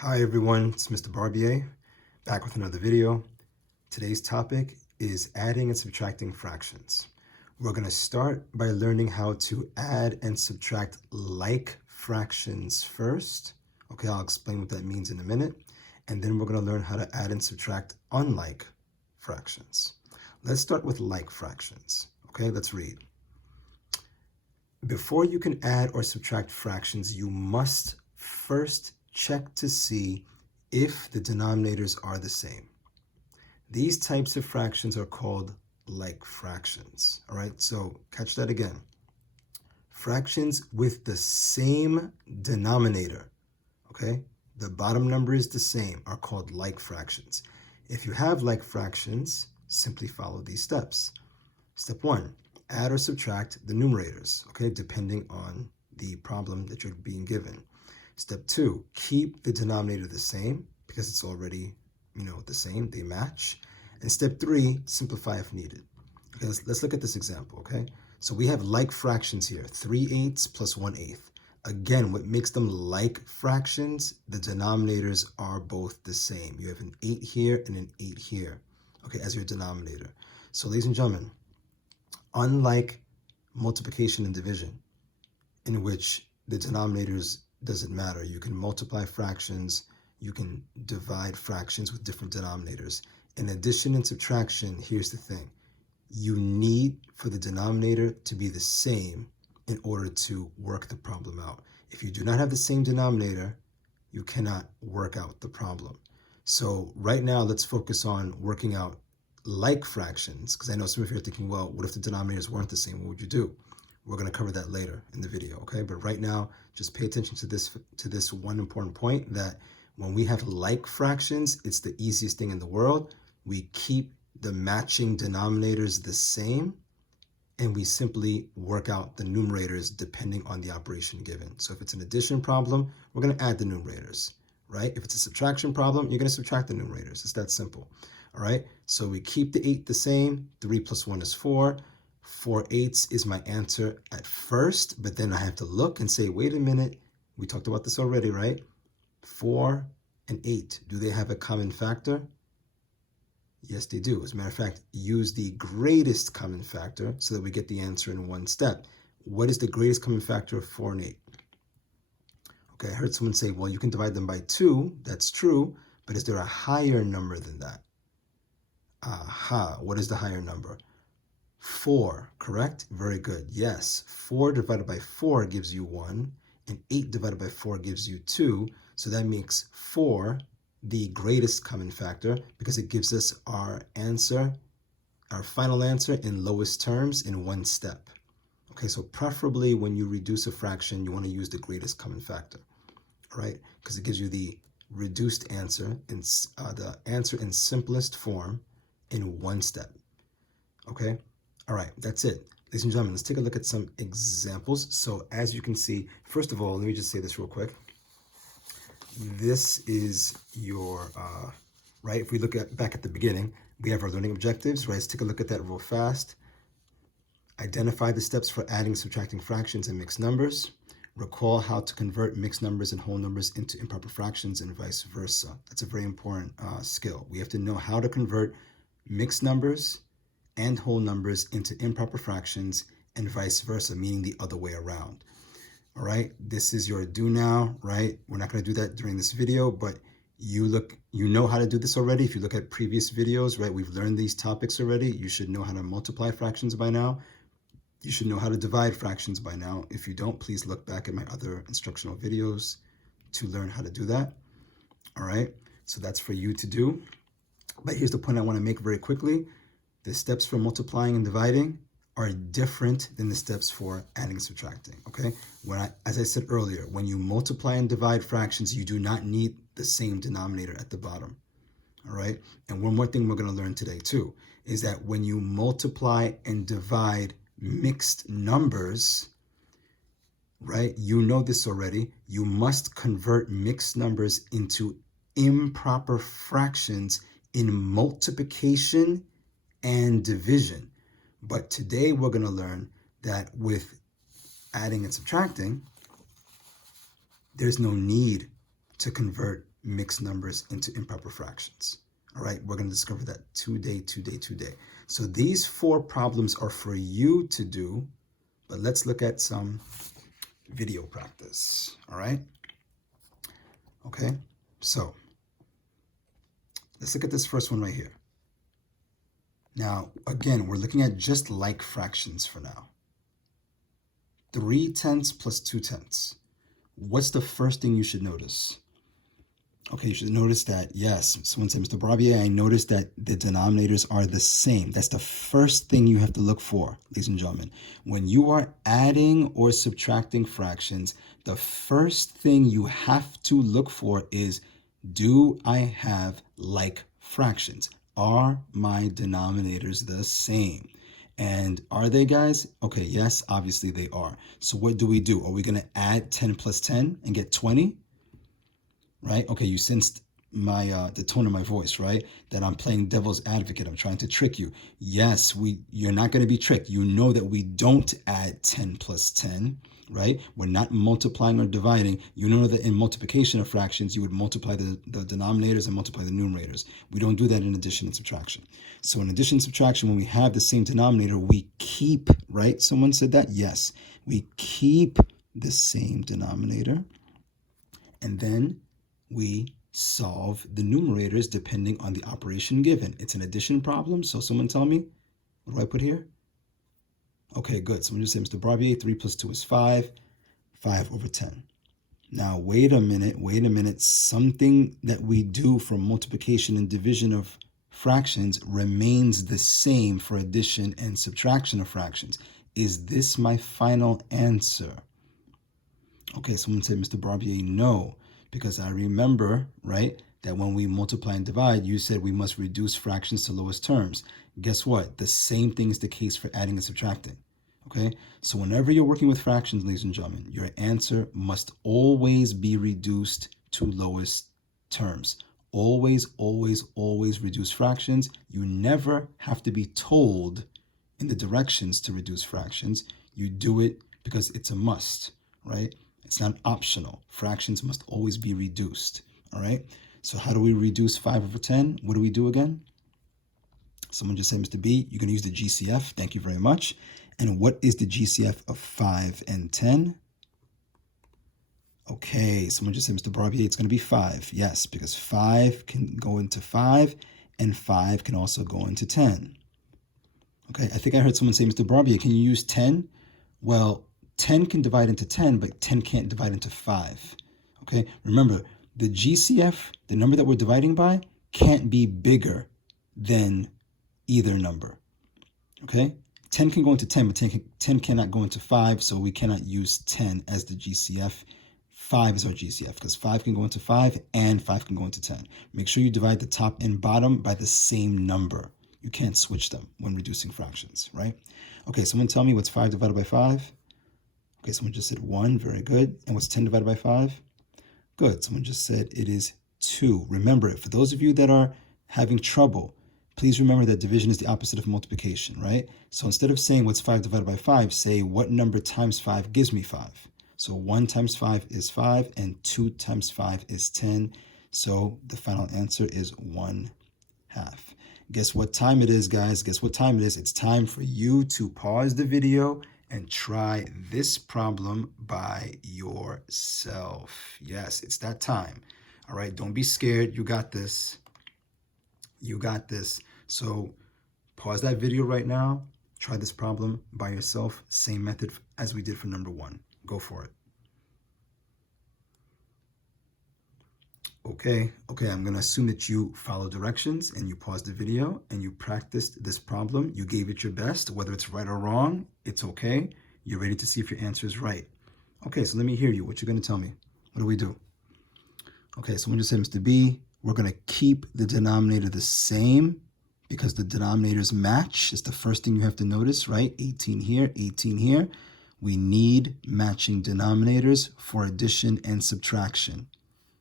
Hi everyone, it's Mr. Barbier, back with another video. Today's topic is adding and subtracting fractions. We're going to start by learning how to add and subtract like fractions first. Okay, I'll explain what that means in a minute. And then we're going to learn how to add and subtract unlike fractions. Let's start with like fractions. Okay, let's read. Before you can add or subtract fractions, you must first check to see if the denominators are the same. These types of fractions are called like fractions. All right, so catch that again. Fractions with the same denominator, okay? The bottom number is the same, are called like fractions. If you have like fractions, simply follow these steps. Step 1, add or subtract the numerators, okay, depending on the problem that you're being given. Step 2, keep the denominator the same because it's already, the same, they match. And step 3, simplify if needed. Okay, let's look at this example, okay? So we have like fractions here, 3/8 plus 1/8. Again, what makes them like fractions, the denominators are both the same. You have an 8 here and an 8 here, okay, as your denominator. So ladies and gentlemen, unlike multiplication and division, in which the denominators doesn't matter. You can multiply fractions, you can divide fractions with different denominators. In addition and subtraction, here's the thing. You need for the denominator to be the same in order to work the problem out. If you do not have the same denominator, you cannot work out the problem. So right now, let's focus on working out like fractions, because I know some of you are thinking, well, what if the denominators weren't the same? What would you do? We're going to cover that later in the video, okay? But right now, just pay attention to this one important point, that when we have like fractions, it's the easiest thing in the world. We keep the matching denominators the same, and we simply work out the numerators depending on the operation given. So if it's an addition problem, we're going to add the numerators, right? If it's a subtraction problem, you're going to subtract the numerators. It's that simple, all right? So we keep the 8 the same. 3 plus 1 is 4. 4/8 is my answer at first, but then I have to look and say, wait a minute, we talked about this already, right? 4 and 8, do they have a common factor? Yes, they do. As a matter of fact, use the greatest common factor so that we get the answer in one step. What is the greatest common factor of 4 and 8? Okay, I heard someone say, well, you can divide them by 2. That's true, but is there a higher number than that? Aha, what is the higher number? 4, correct? Very good. Yes, 4 divided by 4 gives you 1, and 8 divided by 4 gives you 2. So that makes 4 the greatest common factor because it gives us our answer, our final answer in lowest terms in one step. Okay, so preferably when you reduce a fraction, you want to use the greatest common factor, right? Because it gives you the reduced answer, in the answer in simplest form in one step. Okay? All right, that's it. Ladies and gentlemen, let's take a look at some examples. So as you can see, first of all, let me just say this real quick. This is your, right, if we look back at the beginning, we have our learning objectives, right? Let's take a look at that real fast. Identify the steps for adding, subtracting fractions and mixed numbers. Recall how to convert mixed numbers and whole numbers into improper fractions and vice versa. That's a very important skill. We have to know how to convert mixed numbers and whole numbers into improper fractions and vice versa, meaning the other way around. All right, this is your do now, right? We're not going to do that during this video, but you know how to do this already. If you look at previous videos, right, we've learned these topics already. You should know how to multiply fractions by now. You should know how to divide fractions by now. If you don't, please look back at my other instructional videos to learn how to do that. All right, so that's for you to do. But here's the point I want to make very quickly. The steps for multiplying and dividing are different than the steps for adding and subtracting, okay? As I said earlier, when you multiply and divide fractions, you do not need the same denominator at the bottom, all right? And one more thing we're going to learn today too, is that when you multiply and divide mixed numbers, right, you know this already, you must convert mixed numbers into improper fractions in multiplication and division. But today we're going to learn that with adding and subtracting, there's no need to convert mixed numbers into improper fractions. All right, we're going to discover that today. So these 4 problems are for you to do, but let's look at some video practice. All right. Okay, so let's look at this first one right here. Now, again, we're looking at just like fractions for now. 3/10 plus 2/10. What's the first thing you should notice? Okay, you should notice that, yes, someone said, Mr. Barbier, I noticed that the denominators are the same. That's the first thing you have to look for, ladies and gentlemen. When you are adding or subtracting fractions, the first thing you have to look for is, do I have like fractions? Are my denominators the same? And are they, guys? Okay, yes, obviously they are. So what do? Are we going to add 10 plus 10 and get 20? Right? Okay, you sensed my the tone of my voice, right? That I'm playing devil's advocate. I'm trying to trick you. Yes, you're not going to be tricked. You know that we don't add 10 plus 10, right? We're not multiplying or dividing. You know that in multiplication of fractions, you would multiply the denominators and multiply the numerators. We don't do that in addition and subtraction. So in addition and subtraction, when we have the same denominator, we keep, right? Someone said that? Yes. We keep the same denominator, and then we solve the numerators depending on the operation given. It's an addition problem, so someone tell me, what do I put here? Okay, good. Someone just said, Mr. Barbier, 3 plus 2 is 5, 5 over 10. Now, wait a minute. Something that we do for multiplication and division of fractions remains the same for addition and subtraction of fractions. Is this my final answer? Okay, someone said, Mr. Barbier, no. Because I remember, right, that when we multiply and divide, you said we must reduce fractions to lowest terms. Guess what? The same thing is the case for adding and subtracting. Okay, so whenever you're working with fractions, ladies and gentlemen, your answer must always be reduced to lowest terms. Always reduce fractions. You never have to be told in the directions to reduce fractions. You do it because it's a must, right? It's not optional. Fractions must always be reduced, all right? So how do we reduce 5 over 10? What do we do again? Someone just said, Mr. B, you're going to use the GCF. Thank you very much. And what is the GCF of 5 and 10? Okay, someone just said, Mr. Barbier, it's going to be 5. Yes, because 5 can go into 5, and 5 can also go into 10. Okay, I think I heard someone say, Mr. Barbier, can you use 10? Well, 10 can divide into 10, but 10 can't divide into 5. Okay, remember, the GCF, the number that we're dividing by, can't be bigger than either number. Okay, 10 can go into 10, but 10 cannot go into 5, so we cannot use 10 as the GCF. 5 is our GCF, because 5 can go into 5 and 5 can go into 10. Make sure you divide the top and bottom by the same number. You can't switch them when reducing fractions, right? Okay, someone tell me what's 5 divided by 5? Okay, someone just said 1, very good. And what's 10 divided by 5? Good, someone just said it is 2. Remember, for those of you that are having trouble, please remember that division is the opposite of multiplication, right? So instead of saying what's 5 divided by 5, say what number times 5 gives me 5. So 1 times 5 is 5, and 2 times 5 is 10. So the final answer is 1/2. Guess what time it is, guys? Guess what time it is? It's time for you to pause the video and try this problem by yourself. Yes, it's that time. All right, don't be scared. You got this. You got this. So pause that video right now. Try this problem by yourself. Same method as we did for number 1. Go for it. Okay, I'm going to assume that you follow directions and you paused the video and you practiced this problem. You gave it your best. Whether it's right or wrong, it's okay. You're ready to see if your answer is right. Okay, so let me hear you. What you going to tell me? What do we do? Okay, someone just said, Mr. B, we're going to keep the denominator the same because the denominators match. It's the first thing you have to notice, right? 18 here, 18 here. We need matching denominators for addition and subtraction.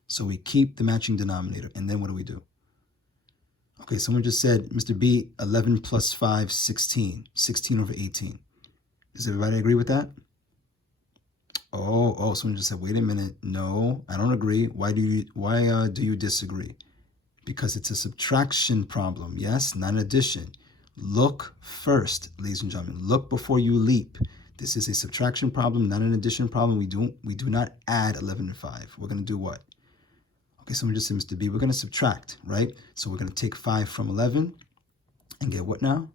So we keep the matching denominator. And then what do? Okay, someone just said, Mr. B, 11 plus 5, 16. 16 over 18. Does everybody agree with that? Oh, someone just said, wait a minute. No, I don't agree. Why do you disagree? Because it's a subtraction problem. Yes, not an addition. Look first, ladies and gentlemen. Look before you leap. This is a subtraction problem, not an addition problem. We do not add 11 and 5. We're going to do what? Okay, someone just said, Mr. B, we're going to subtract, right? So we're going to take 5 from 11 and get what now?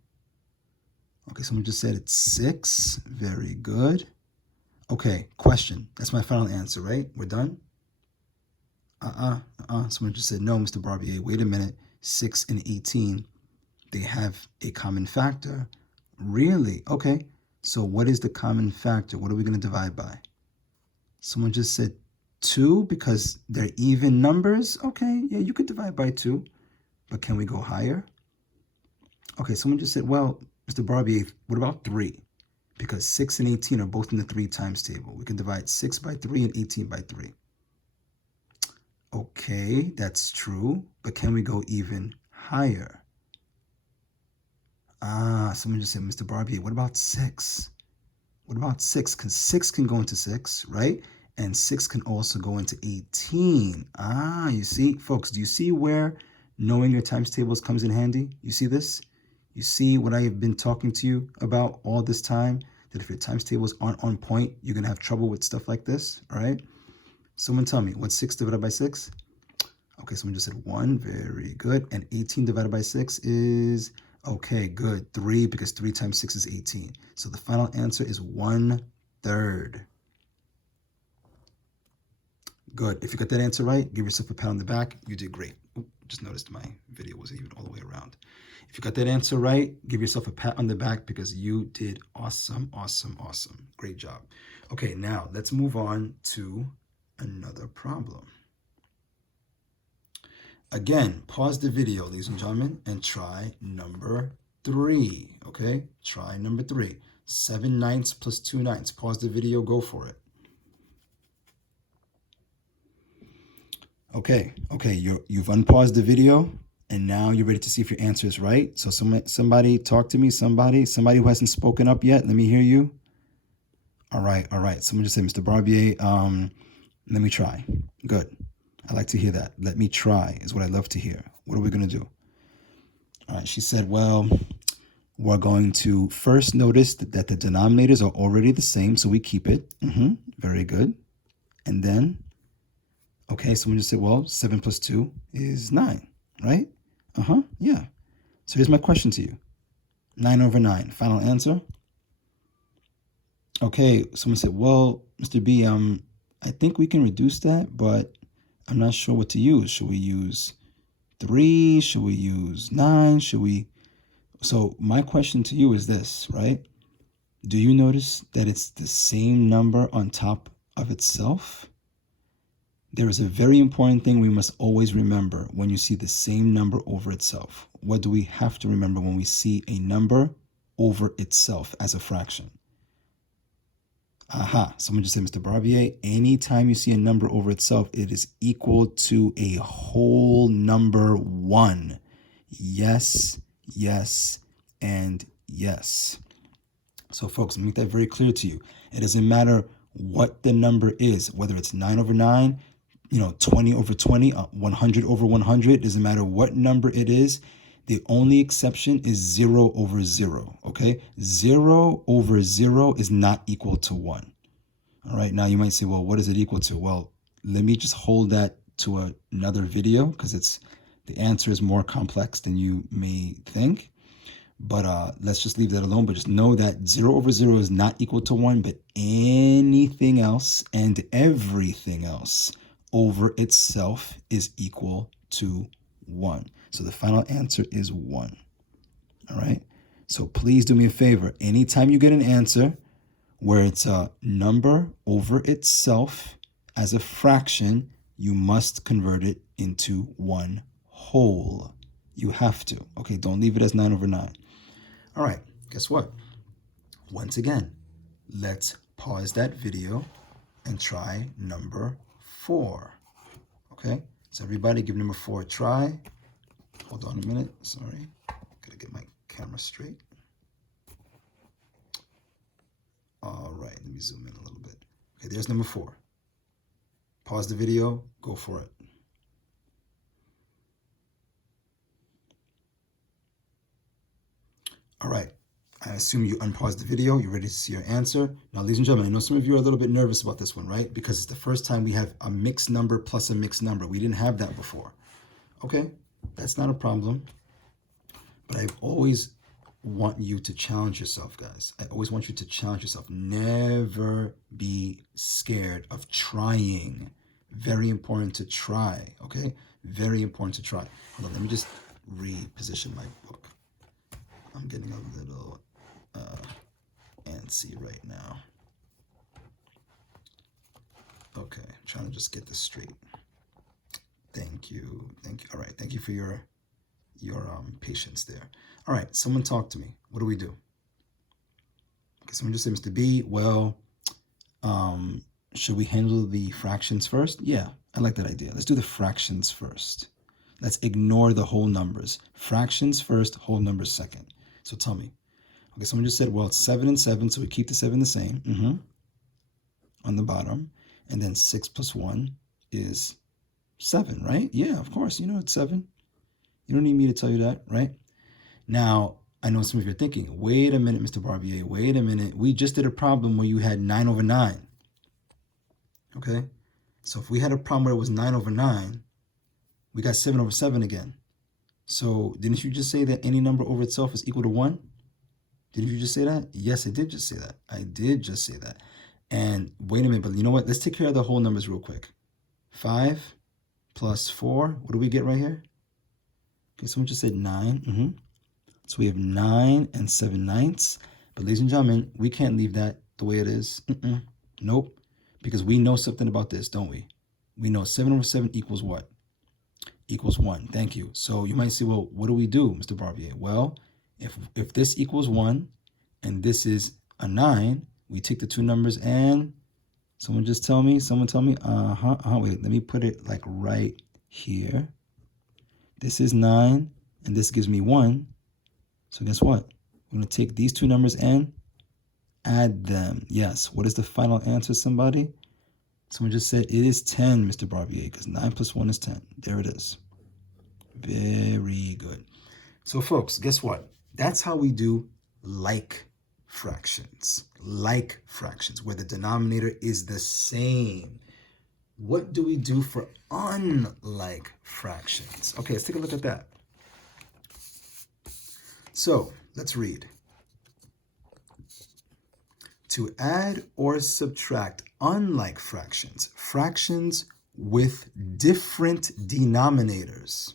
Okay, someone just said it's 6. Very good. Okay, question. That's my final answer, right? We're done? Someone just said, no, Mr. Barbier, wait a minute. 6 and 18, they have a common factor. Really? Okay. So what is the common factor? What are we going to divide by? Someone just said 2 because they're even numbers. Okay, yeah, you could divide by 2. But can we go higher? Okay, someone just said, well, Mr. Barbier, what about 3? Because 6 and 18 are both in the 3 times table. We can divide 6 by 3 and 18 by 3. Okay, that's true. But can we go even higher? Someone just said, Mr. Barbier, what about 6? What about 6? Because 6 can go into 6, right? And 6 can also go into 18. You see, folks, do you see where knowing your times tables comes in handy? You see this? You see what I have been talking to you about all this time? That if your times tables aren't on point, you're going to have trouble with stuff like this, all right? Someone tell me, what's 6 divided by 6? Okay, someone just said 1. Very good. And 18 divided by 6 is... Okay, good. 3, because 3 times 6 is 18. So the final answer is 1/3. Good. If you got that answer right, give yourself a pat on the back. You did great. Oop, just noticed my video wasn't even all the way around. If you got that answer right, give yourself a pat on the back because you did awesome, awesome, awesome. Great job. Okay, now let's move on to another problem. Again, pause the video, ladies and gentlemen, and try number 3, okay? Try number 3. 7/9 plus 2/9. Pause the video, go for it. Okay, you've unpaused the video, and now you're ready to see if your answer is right. So somebody talk to me, somebody who hasn't spoken up yet, let me hear you. All right. Someone just said, Mr. Barbier, let me try. Good. I like to hear that. Let me try is what I love to hear. What are we going to do? All right. She said, well, we're going to first notice that the denominators are already the same, so we keep it. Very good. And then, okay, someone just said, well, 7 plus 2 is 9, right? Yeah. So here's my question to you. 9/9. Final answer? Okay, someone said, well, Mr. B, I think we can reduce that, but I'm not sure what to use. Should we use 3? Should we use 9? So my question to you is this, right? Do you notice that it's the same number on top of itself? There is a very important thing we must always remember when you see the same number over itself. What do we have to remember when we see a number over itself as a fraction? Someone just said, Mr. Barbier, anytime you see a number over itself, it is equal to a whole number 1. Yes, and yes. So folks, make that very clear to you. It doesn't matter what the number is, whether it's 9/9, 20/20, 100/100, it doesn't matter what number it is. The only exception is 0/0, okay? 0/0 is not equal to 1. All right, now you might say, well, what is it equal to? Well, let me just hold that to another video because the answer is more complex than you may think. But let's just leave that alone. But just know that 0/0 is not equal to 1, but anything else and everything else over itself is equal to 1. So the final answer is 1. All right. So please do me a favor. Anytime you get an answer where it's a number over itself as a fraction, you must convert it into 1 whole. You have to. Okay. Don't leave it as 9/9. All right. Guess what? Once again, let's pause that video and try number 4. Okay. So everybody give number 4 a try. Hold on a minute. Sorry. Gotta get my camera straight. All right. Let me zoom in a little bit. Okay, there's number 4. Pause the video, go for it. All right, I assume you unpaused the video, you're ready to see your answer. Now, ladies and gentlemen, I know some of you are a little bit nervous about this one, right? Because it's the first time we have a mixed number plus a mixed number. We didn't have that before. Okay, that's not a problem. But I always want you to challenge yourself, guys. I always want you to challenge yourself. Never be scared of trying. Very important to try, okay? Very important to try. Hold on, let me just reposition my book. I'm getting a little antsy right now. Okay, I'm trying to just get this straight. Thank you. All right, thank you for your patience there. All right, someone talk to me. What do we do? Okay, someone just said, Mr. B, well, should we handle the fractions first? Yeah, I like that idea. Let's do the fractions first. Let's ignore the whole numbers. Fractions first, whole numbers second. So tell me. Okay, someone just said, well, it's 7 and 7, so we keep the 7 the same. On the bottom. And then 6 plus 1 is 7, right? Yeah, of course. You know it's 7. You don't need me to tell you that, right? Now, I know some of you are thinking, wait a minute, Mr. Barbier, wait a minute. We just did a problem where you had 9 over 9. Okay? So if we had a problem where it was 9 over 9, we got 7 over 7 again. So didn't you just say that any number over itself is equal to 1? Didn't you just say that? Yes, I did just say that. I did just say that. And wait a minute, but you know what? Let's take care of the whole numbers real quick. 5 plus 4, what do we get right here? Okay, someone just said 9. So we have 9 and 7/9. But ladies and gentlemen, we can't leave that the way it is. Nope. Because we know something about this, don't we? We know 7 over 7 equals what? Equals 1. Thank you. So you might say, well, what do we do, Mr. Barbier? Well, if this equals 1 and this is a 9, we take the two numbers and someone tell me, wait, let me put it like right here. This is 9 and this gives me 1. So guess what? We're going to take these two numbers and add them. Yes. What is the final answer, somebody? Someone just said it is 10, Mr. Barbier, because 9 plus 1 is 10. There it is. Very good. So folks, guess what? That's how we do like fractions. Like fractions, where the denominator is the same. What do we do for unlike fractions? Okay, let's take a look at that. So let's read. To add or subtract unlike fractions, fractions with different denominators,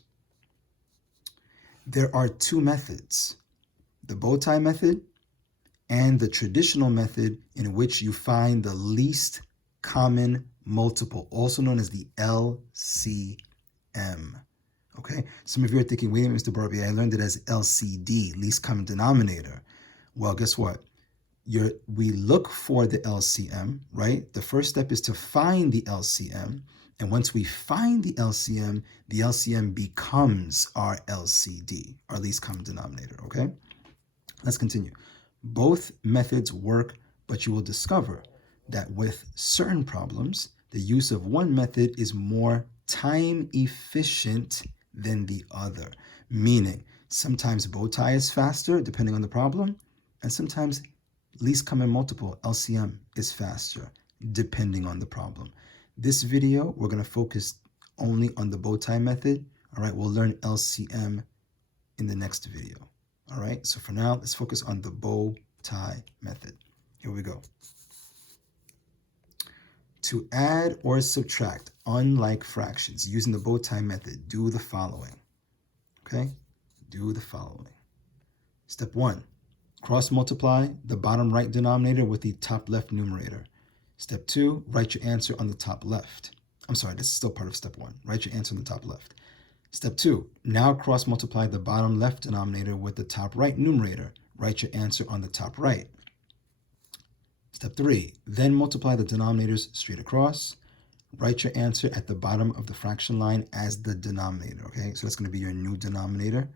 there are two methods, the Bowtie method and the traditional method, in which you find the least common multiple, also known as the LCM. Okay, some of you are thinking, wait a minute, Mr. Barbier, I learned it as LCD, least common denominator. Well, guess what? We look for the LCM, right? The first step is to find the LCM. And once we find the LCM becomes our LCD, our least common denominator, okay? Let's continue. Both methods work, but you will discover that with certain problems, the use of one method is more time efficient than the other. Meaning, sometimes Bowtie is faster, depending on the problem, and sometimes least common multiple, LCM, is faster, depending on the problem. This video, we're going to focus only on the Bowtie method. All right, we'll learn LCM in the next video. All right, so for now, let's focus on the Bowtie method. Here we go. To add or subtract unlike fractions using the Bowtie method, do the following. Okay, do the following. Step 1. Cross multiply the bottom right denominator with the top left numerator. Step 2, write your answer on the top left. I'm sorry, this is still part of step 1. Write your answer on the top left. Step 2, now cross multiply the bottom left denominator with the top right numerator. Write your answer on the top right. Step 3, then multiply the denominators straight across. Write your answer at the bottom of the fraction line as the denominator, okay? So that's going to be your new denominator.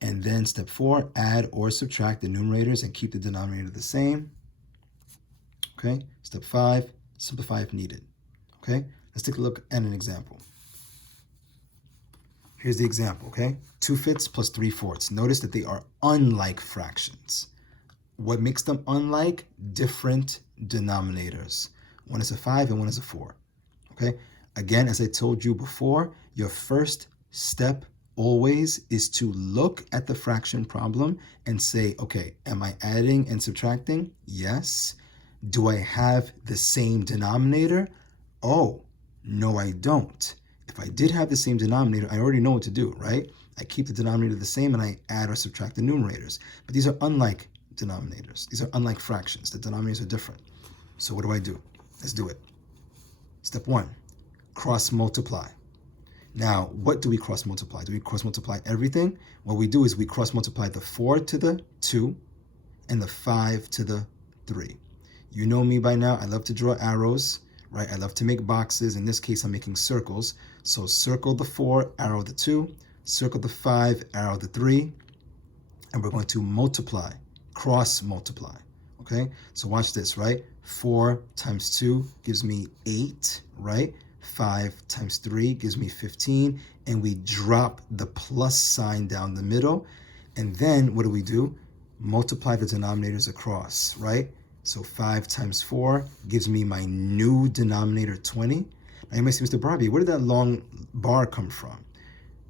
And then step 4, add or subtract the numerators and keep the denominator the same. Okay, step 5, simplify if needed. Okay, let's take a look at an example. Here's the example, okay? 2/5 plus 3/4. Notice that they are unlike fractions. What makes them unlike? Different denominators. One is a 5 and one is a 4, okay? Again, as I told you before, your first step always is to look at the fraction problem and say, okay, am I adding and subtracting? Yes. Do I have the same denominator? Oh, no, I don't. If I did have the same denominator, I already know what to do, right? I keep the denominator the same and I add or subtract the numerators. But these are unlike denominators. These are unlike fractions. The denominators are different. So what do? Let's do it. Step 1, cross multiply. Now, what do we cross multiply? Do we cross multiply everything? What we do is we cross multiply the 4 to the 2 and the 5 to the 3. You know me by now. I love to draw arrows, right? I love to make boxes. In this case, I'm making circles. So circle the 4, arrow the 2, circle the 5, arrow the 3, and we're going to multiply, cross multiply, okay? So watch this, right? 4 times 2 gives me 8, right? 5 times 3 gives me 15, and we drop the plus sign down the middle. And then what do? Multiply the denominators across, right? So 5 times 4 gives me my new denominator, 20. Now you might say, Mr. Barbie, where did that long bar come from?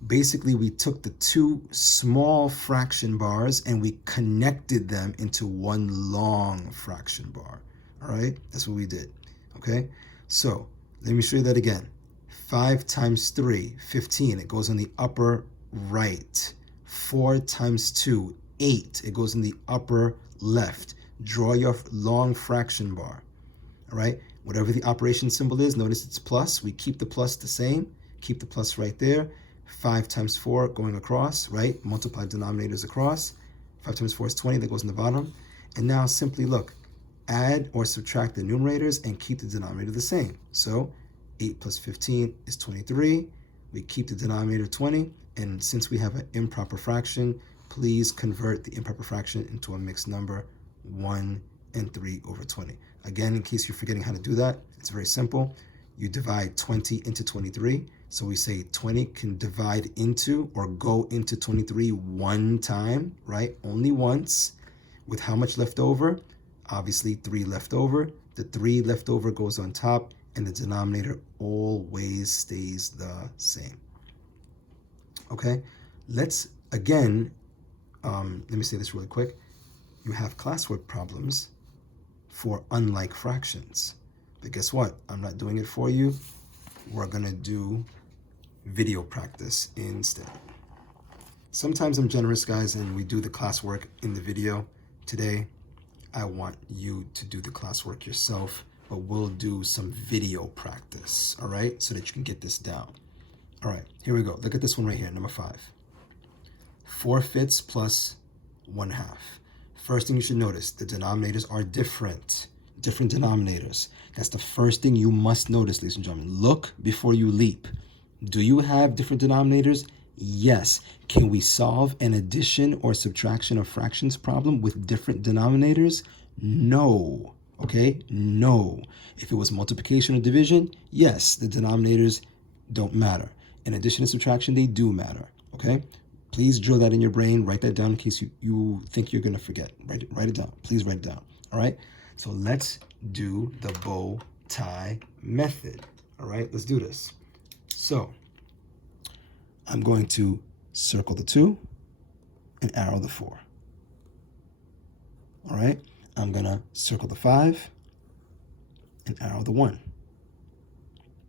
Basically, we took the two small fraction bars and we connected them into one long fraction bar. All right, that's what we did. Okay, so let me show you that again. 5 times 3, 15. It goes on the upper right. 4 times 2, 8. It goes in the upper left. Draw your long fraction bar. All right, whatever the operation symbol is, notice it's plus. We keep the plus the same. Keep the plus right there. 5 times 4 going across, right? Multiply denominators across. 5 times 4 is 20. That goes in the bottom. And now simply look. Add or subtract the numerators and keep the denominator the same. So 8 plus 15 is 23. We keep the denominator 20. And since we have an improper fraction, please convert the improper fraction into a mixed number, 1 and 3 over 20. Again, in case you're forgetting how to do that, it's very simple. You divide 20 into 23. So we say 20 can divide into or go into 23 one time, right? Only once. With how much left over? Obviously 3 left over. The 3 left over goes on top and the denominator always stays the same. Okay, let's again, let me say this really quick. You have classwork problems for unlike fractions. But guess what? I'm not doing it for you. We're gonna do video practice instead. Sometimes I'm generous, guys, and we do the classwork in the video. Today, I want you to do the classwork yourself, but we'll do some video practice, all right? So that you can get this down. All right, here we go. Look at this one right here, number 5. 4/5 plus 1/2. First thing you should notice, the denominators are different denominators. That's the first thing you must notice, ladies and gentlemen. Look before you leap. Do you have different denominators? Yes. Can we solve an addition or subtraction of fractions problem with different denominators? No. Okay? No. If it was multiplication or division, yes, the denominators don't matter. In addition and subtraction, they do matter. Okay? Please drill that in your brain. Write that down in case you think you're going to forget. Write it down. Please write it down. All right? So let's do the bow tie method. All right? Let's do this. So I'm going to circle the 2 and arrow the 4. All right? I'm going to circle the 5 and arrow the 1.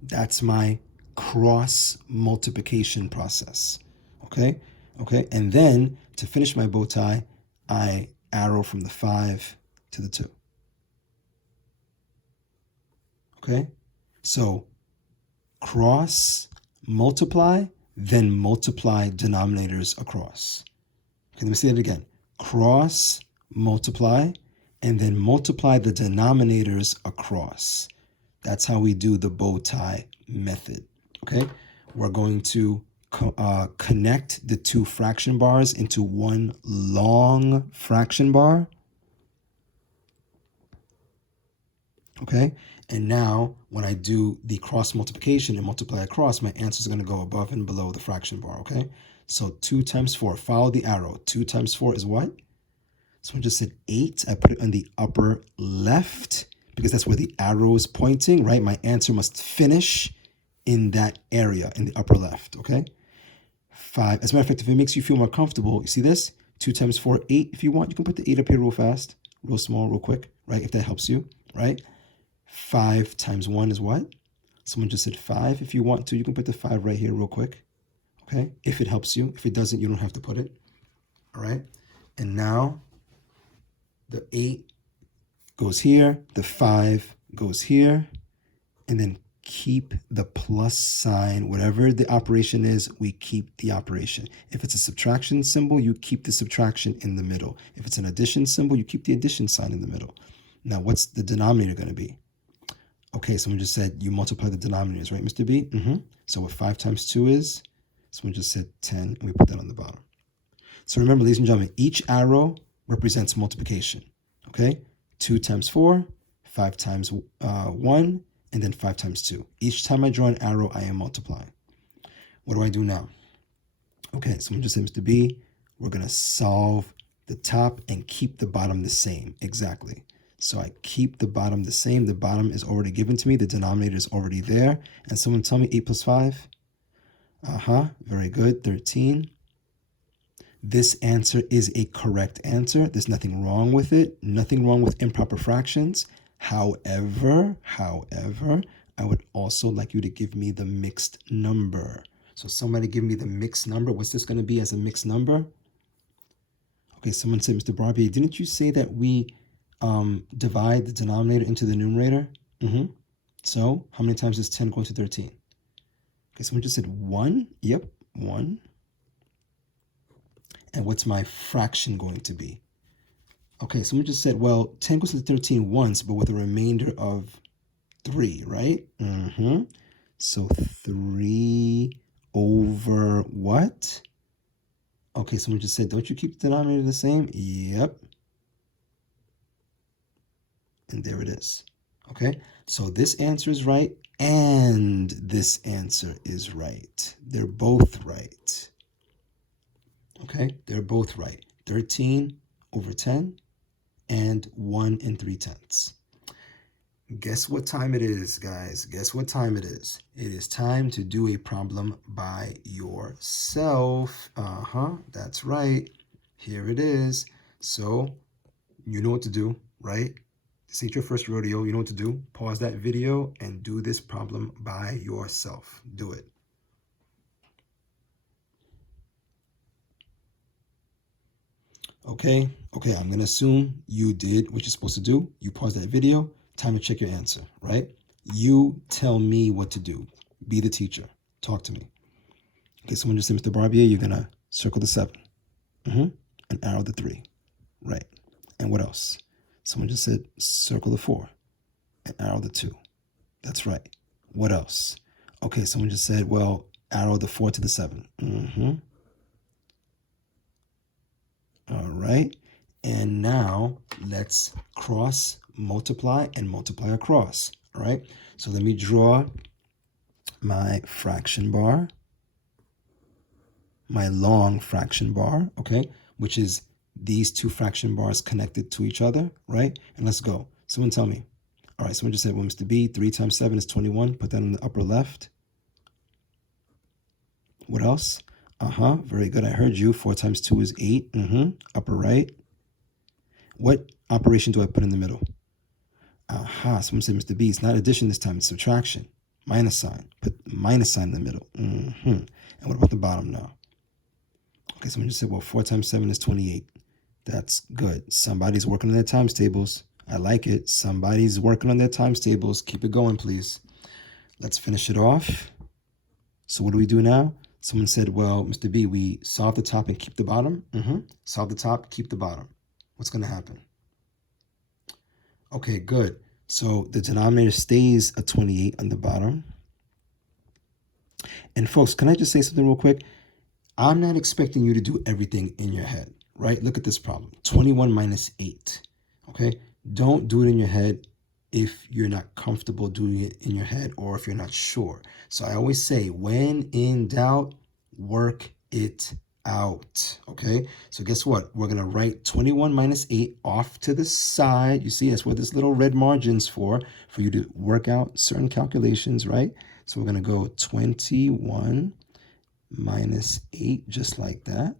That's my cross multiplication process. Okay? Okay, and then to finish my bow tie, I arrow from the 5 to the 2. Okay? So cross multiply, then multiply denominators across. Okay, let me say it again. Cross multiply, and then multiply the denominators across. That's how we do the bow tie method. Okay? We're going to connect the two fraction bars into one long fraction bar. Okay? And now when I do the cross multiplication and multiply across, my answer is going to go above and below the fraction bar, okay? So 2 times 4, follow the arrow. 2 times 4 is what? So I just said 8. I put it on the upper left because that's where the arrow is pointing, right? My answer must finish in that area, in the upper left, okay? 5. As a matter of fact, if it makes you feel more comfortable, you see this? 2 times 4, 8. If you want, you can put the 8 up here real fast, real small, real quick, right? If that helps you, right? 5 times 1 is what? Someone just said 5. If you want to, you can put the 5 right here real quick, okay? If it helps you. If it doesn't, you don't have to put it, all right? And now the 8 goes here, the 5 goes here, and then keep the plus sign. Whatever the operation is, we keep the operation. If it's a subtraction symbol, you keep the subtraction in the middle. If it's an addition symbol, you keep the addition sign in the middle. Now, what's the denominator going to be? Okay, someone just said you multiply the denominators, right, Mr. B? So what 5 times 2 is? Someone just said 10, and we put that on the bottom. So remember, ladies and gentlemen, each arrow represents multiplication, okay? 2 times 4, 5 times 1, and then 5 times 2. Each time I draw an arrow, I am multiplying. What do I do now? Okay, someone just said, Mr. B, we're going to solve the top and keep the bottom the same. Exactly. So I keep the bottom the same. The bottom is already given to me. The denominator is already there. And someone tell me 8 plus 5. Very good. 13. This answer is a correct answer. There's nothing wrong with it. Nothing wrong with improper fractions. However, I would also like you to give me the mixed number. So somebody give me the mixed number. What's this going to be as a mixed number? Okay, someone said, Mr. Barbier, didn't you say that we divide the denominator into the numerator? So how many times is 10 going to 13? Okay, someone just said 1. Yep, 1. And what's my fraction going to be? Okay, someone just said, well, 10 goes to 13 once, but with a remainder of 3, right? So 3 over what? Okay, someone just said, don't you keep the denominator the same? Yep. And there it is. Okay, so this answer is right, and this answer is right. They're both right. Okay, they're both right. 13 over 10 and 1 3/10. Guess what time it is, guys? Guess what time it is? It is time to do a problem by yourself. That's right. Here it is. So you know what to do, right? This ain't your first rodeo. You know what to do. Pause that video and do this problem by yourself. Do it. Okay, I'm going to assume you did what you're supposed to do. You pause that video. Time to check your answer, right? You tell me what to do. Be the teacher. Talk to me. Okay, someone just said, Mr. Barbier, you're going to circle the 7. And arrow the 3. Right. And what else? Someone just said, circle the 4 and arrow the 2. That's right. What else? Okay, someone just said, well, arrow the 4 to the 7. All right. And now let's cross multiply and multiply across. All right. So let me draw my fraction bar, my long fraction bar, okay, which is these two fraction bars connected to each other, right? And let's go. Someone tell me. All right, someone just said, well, Mr. B, 3 times 7 is 21. Put that in the upper left. What else? Very good. I heard you. 4 times 2 is 8. Upper right. What operation do I put in the middle? Someone said, Mr. B, it's not addition this time. It's subtraction. Minus sign. Put the minus sign in the middle. And what about the bottom now? Okay, someone just said, well, 4 times 7 is 28. That's good. Somebody's working on their times tables. I like it. Somebody's working on their times tables. Keep it going, please. Let's finish it off. So what do we do now? Someone said, well, Mr. B, we solve the top and keep the bottom. Solve the top, keep the bottom. What's going to happen? Okay, good. So the denominator stays a 28 on the bottom. And folks, can I just say something real quick? I'm not expecting you to do everything in your head, right? Look at this problem. 21 minus 8, okay? Don't do it in your head. if you're not comfortable doing it in your head or if you're not sure. So I always say, when in doubt, work it out. Okay, so guess what? We're going to write 21 minus 8 off to the side. You see, that's what this little red margin's for you to work out certain calculations, right? So we're going to go 21 minus 8, just like that.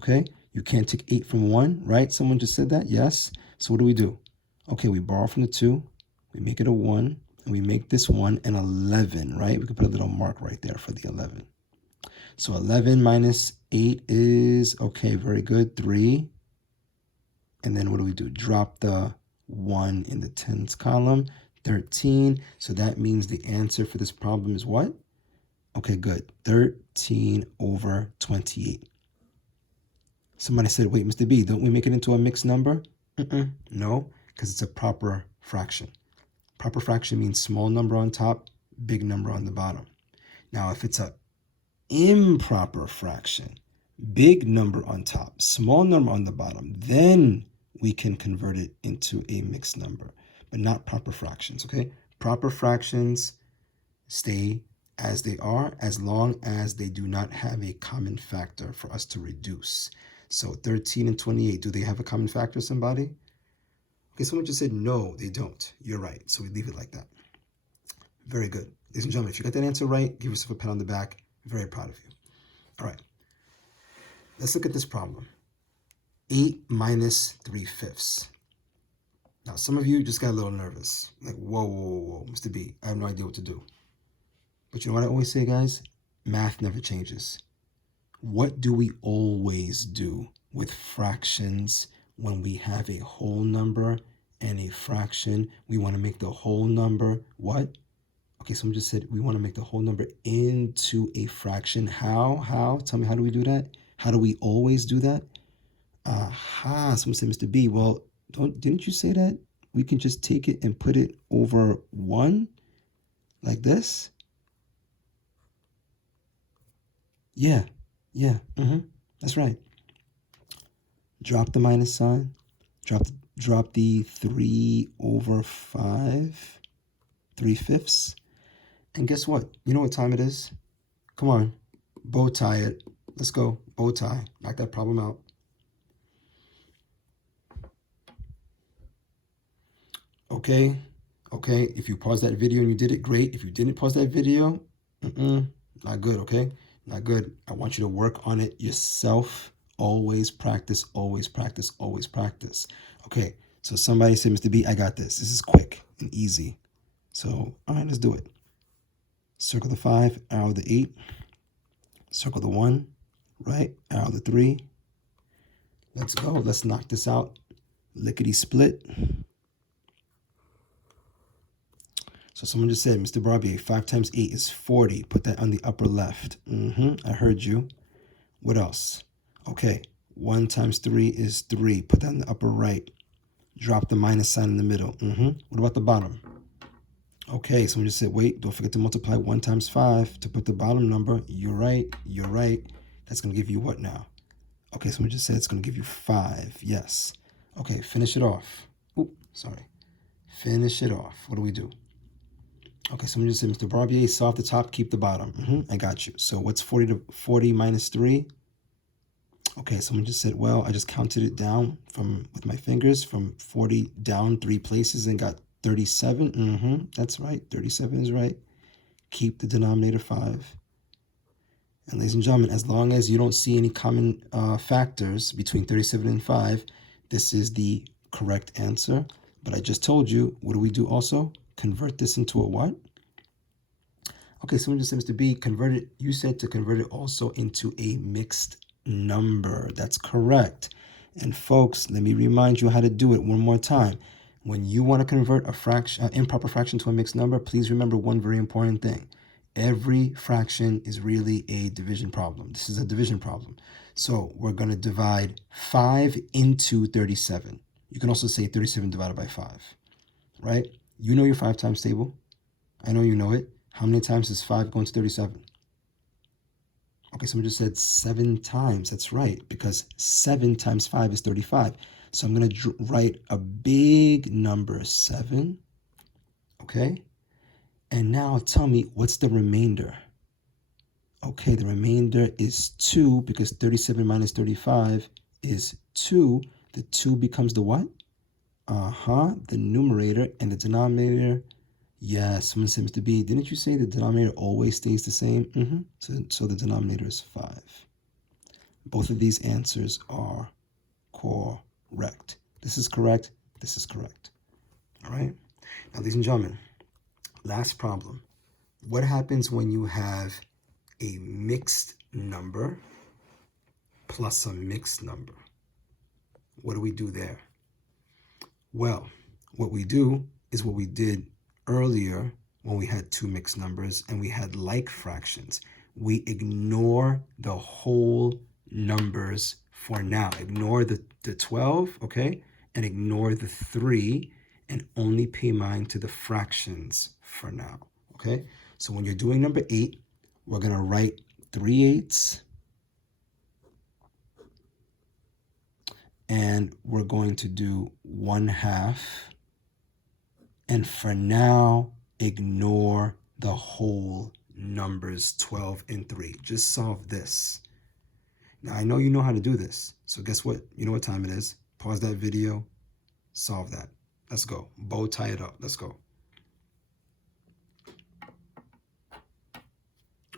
Okay, you can't take 8 from 1, right? Someone just said that, yes. So what do? Okay, we borrow from the 2, we make it a 1, and we make this one an 11, right? We could put a little mark right there for the 11. So 11 minus 8 is, okay, very good, 3. And then what do? Drop the 1 in the tens column, 13. So that means the answer for this problem is what? Okay, good, 13 over 28. Somebody said, wait, Mr. B, don't we make it into a mixed number? No, because it's a proper fraction. Proper fraction means small number on top, big number on the bottom. Now, if it's an improper fraction, big number on top, small number on the bottom, then we can convert it into a mixed number, but not proper fractions, okay? Proper fractions stay as they are as long as they do not have a common factor for us to reduce. So 13 and 28, do they have a common factor, somebody? Okay, someone just said no, they don't. You're right, so we leave it like that. Very good. Ladies and gentlemen, if you got that answer right, give yourself a pat on the back. Very proud of you. All right, let's look at this problem. 8 minus 3/5. Now, some of you just got a little nervous. Like, whoa, Mr. B, I have no idea what to do. But you know what I always say, guys? Math never changes. What do we always do with fractions when we have a whole number and a fraction? We want to make the whole number what? Okay, someone just said we want to make the whole number into a fraction. How? Tell me, how do we do that? How do we always do that? Aha, someone said, Mr. B, well, didn't you say that we can just take it and put it over 1 like this? Yeah, that's right. Drop the minus sign. Drop the 3 over 5, 3/5. And guess what? You know what time it is? Come on, bow tie it. Let's go, bow tie. Knock that problem out. Okay. If you paused that video and you did it, great. If you didn't pause that video, not good, okay? Not good. I want you to work on it yourself. Always practice, always practice, always practice. Okay, so somebody said, Mr. B, I got this. This is quick and easy. So, all right, let's do it. Circle the 5, arrow the 8. Circle the 1, right? Arrow the 3. Let's go. Let's knock this out. Lickety split. So someone just said, Mr. Barbier, 5 times 8 is 40. Put that on the upper left. I heard you. What else? Okay, 1 times 3 is 3. Put that in the upper right. Drop the minus sign in the middle. What about the bottom? Okay, someone just said, wait, don't forget to multiply 1 times 5 to put the bottom number. You're right. That's going to give you what now? Okay, someone just said it's going to give you 5. Yes. Okay, finish it off. Finish it off. What do? Okay, someone just said, Mr. Barbier, saw off the top, keep the bottom. I got you. So what's 40 minus 3? Okay, someone just said, well, I just counted it down with my fingers from 40 down 3 places and got 37. That's right. 37 is right. Keep the denominator 5. And ladies and gentlemen, as long as you don't see any common factors between 37 and 5, this is the correct answer. But I just told you, what do we do also? Convert this into a what? Okay, someone just said, Mr. B, convert it. You said to convert it also into a mixed number. That's correct. And folks, let me remind you how to do it one more time. When you want to convert a fraction, improper fraction to a mixed number, please remember one very important thing. Every fraction is really a division problem. This is a division problem. So we're going to divide 5 into 37. You can also say 37 divided by 5, right? You know your 5 times table. I know you know it. How many times does 5 go into 37? Okay, someone just said 7 times. That's right, because 7 times 5 is 35. So I'm going to write a big number, 7, okay? And now tell me, what's the remainder? Okay, the remainder is 2 because 37 minus 35 is 2. The 2 becomes the what? The numerator, and the denominator. Yes, someone said, Mr. B, didn't you say the denominator always stays the same? So the denominator is 5. Both of these answers are correct. This is correct. This is correct. All right? Now, ladies and gentlemen, last problem. What happens when you have a mixed number plus a mixed number? What do we do there? Well, what we do is what we did earlier when we had two mixed numbers and we had like fractions. We ignore the whole numbers for now. Ignore the 12, okay? And ignore the 3 and only pay mind to the fractions for now, okay? So when you're doing number 8, we're going to write 3/8 and we're going to do 1/2. And for now, ignore the whole numbers 12 and 3. Just solve this. Now, I know you know how to do this. So guess what? You know what time it is. Pause that video. Solve that. Let's go. Bow tie it up. Let's go.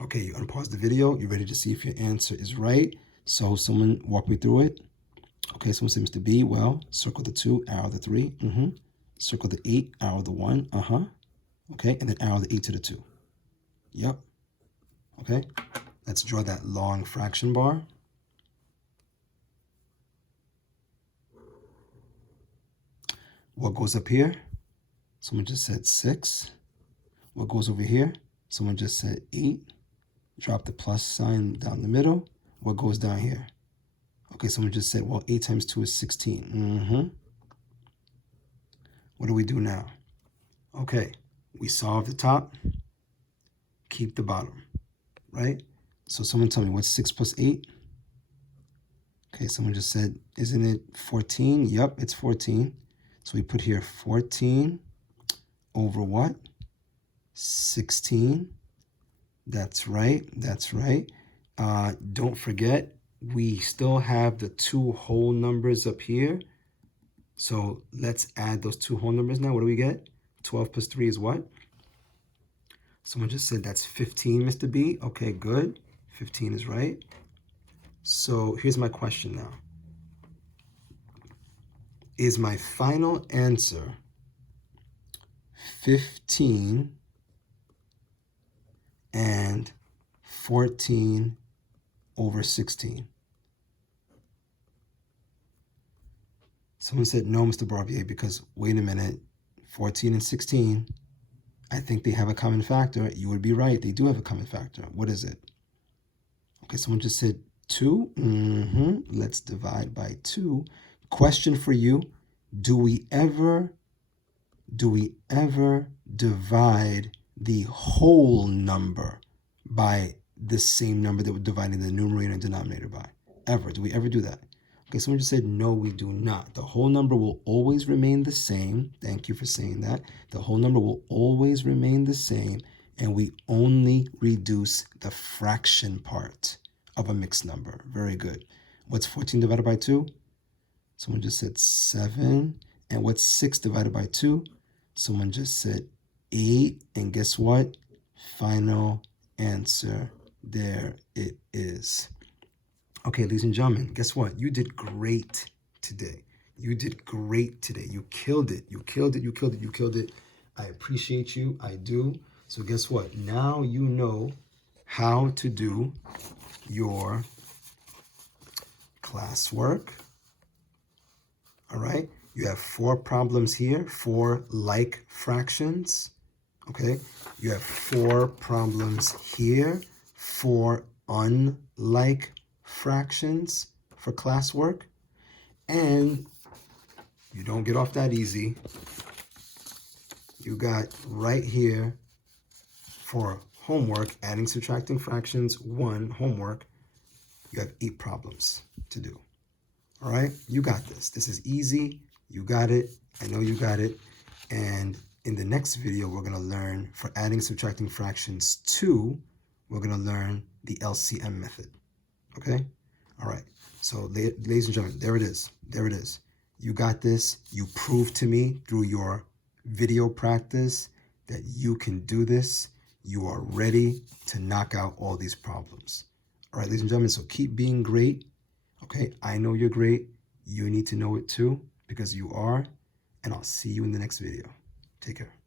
Okay, you unpause the video. You're ready to see if your answer is right. So someone walk me through it. Okay, someone said, Mr. B, well, circle the 2, arrow the 3. Circle the 8, arrow the 1. Okay, and then arrow the 8 to the 2. Yep. Okay, let's draw that long fraction bar. What goes up here? Someone just said 6. What goes over here? Someone just said 8. Drop the plus sign down the middle. What goes down here? Okay, someone just said, well, 8 times 2 is 16. What do we do now? Okay, we solve the top, keep the bottom, right? So someone tell me, what's 6 plus 8? Okay, someone just said, isn't it 14? Yep, it's 14. So we put here 14 over what? 16. That's right, that's right. Don't forget, we still have the 2 whole numbers up here. So let's add those 2 whole numbers now. What do we get? 12 plus 3 is what? Someone just said that's 15, Mr. B. Okay, good. 15 is right. So here's my question now. Is my final answer 15 and 14 over 16? Someone said, no, Mr. Barbier, because wait a minute, 14 and 16, I think they have a common factor. You would be right. They do have a common factor. What is it? Okay, someone just said 2. Let's divide by 2. Question for you. Do we ever divide the whole number by the same number that we're dividing the numerator and denominator by? Ever? Do we ever do that? Okay, someone just said, no, we do not. The whole number will always remain the same. Thank you for saying that. The whole number will always remain the same, and we only reduce the fraction part of a mixed number. Very good. What's 14 divided by 2? Someone just said 7. And what's 6 divided by 2? Someone just said 8. And guess what? Final answer. There it is. Okay, ladies and gentlemen, guess what? You did great today. You did great today. You killed it. You killed it. You killed it. You killed it. I appreciate you. I do. So guess what? Now you know how to do your classwork. All right? You have 4 problems here, 4 like fractions. Okay? You have 4 problems here, 4 unlike fractions for classwork. And you don't get off that easy. You got right here for homework, adding, subtracting fractions, 1 homework. You have 8 problems to do. All right? You got this. This is easy. You got it. I know you got it. And in the next video, we're going to learn for adding and subtracting fractions 2, we're going to learn the LCM method. Okay? All right. So, ladies and gentlemen, there it is. There it is. You got this. You proved to me through your video practice that you can do this. You are ready to knock out all these problems. All right, ladies and gentlemen, so keep being great. Okay, I know you're great. You need to know it too, because you are. And I'll see you in the next video. Take care.